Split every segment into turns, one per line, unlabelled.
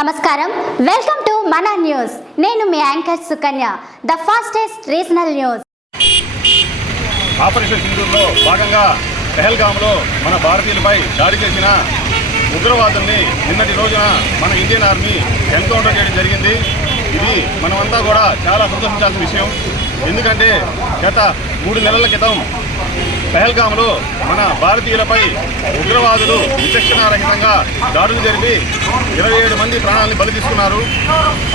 నమస్కారం. Welcome to మన news నేను మీ anchor Sukanya the fastest regional news
operation సింధూర్లో భాగంగా పెహల్గాంలో మన భారతీయులపై దాడి చేసిన ఉగ్రవాదుల్ని నిన్నటి రోజున మన ఇండియన్ ఆర్మీ ఎన్కౌంటర్ చేయడం జరిగింది. ఇది మనమంతా కూడా చాలా సంతోషించాల్సిన విషయం. ఎందుకంటే గత మూడు నెలల క్రితం పెహల్గాంలో మన భారతీయులపై ఉగ్రవాదులు విచక్షణారహితంగా దాడులు జరిపి ఇరవై ఏడు మంది ప్రాణాలను బలి తీసుకున్నారు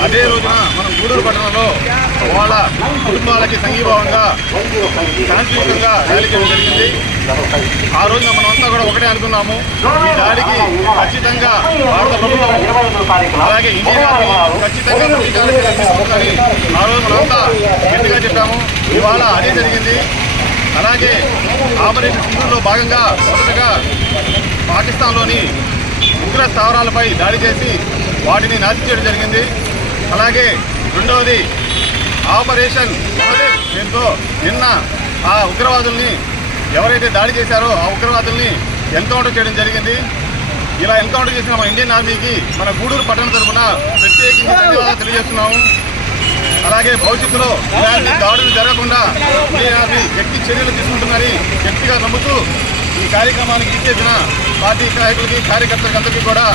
అదే రోజున మనం గూడూరు పట్టణంలో వాళ్ళ కుటుంబాలకి సంఘీభావంగా శాంతియుతంగా ర్యాలీ చేయడం జరిగింది. ఆ రోజున మనమంతా కూడా ఒకటే అనుకున్నాము. ఈ దాడికి ఖచ్చితంగా భారత ప్రభుత్వం అలాగే ఇండియన్ ఆర్మీ ఖచ్చితంగా ఆ రోజు మనమంతా గట్టిగా చెప్పాము. ఇవాళ అదే జరిగింది. అలాగే ఆపరేషన్ సింధూర్లో భాగంగా మొదటగా పాకిస్తాన్లోని ఉగ్ర స్థావరాలపై దాడి చేసి వాటిని నాశనం చేయడం జరిగింది. అలాగే రెండవది ఆపరేషన్ దీంతో నిన్న ఆ ఉగ్రవాదుల్ని ఎవరైతే దాడి చేశారో ఆ ఉగ్రవాదుల్ని ఎన్కౌంటర్ చేయడం జరిగింది. ఇలా ఎన్కౌంటర్ చేసిన మా ఇండియన్ ఆర్మీకి మన గూడూరు పట్టణ తరఫున ప్రత్యేకించి ధన్యవాదాలు తెలియజేస్తున్నాము. అలాగే భవిష్యత్తులో ఇలాంటి దాడులు జరగకుండా ఇండియన్ ఆర్మీ చర్యలు తీసుకుంటున్నారని గట్టిగా నమ్ముతూ ఈ కార్యక్రమానికి ఇచ్చేసిన పార్టీ నాయకులకి కార్యకర్తలకు అందరికీ కూడా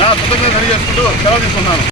నా కృతజ్ఞత తెలియజేసుకుంటూ సెలవు తీసుకున్నాను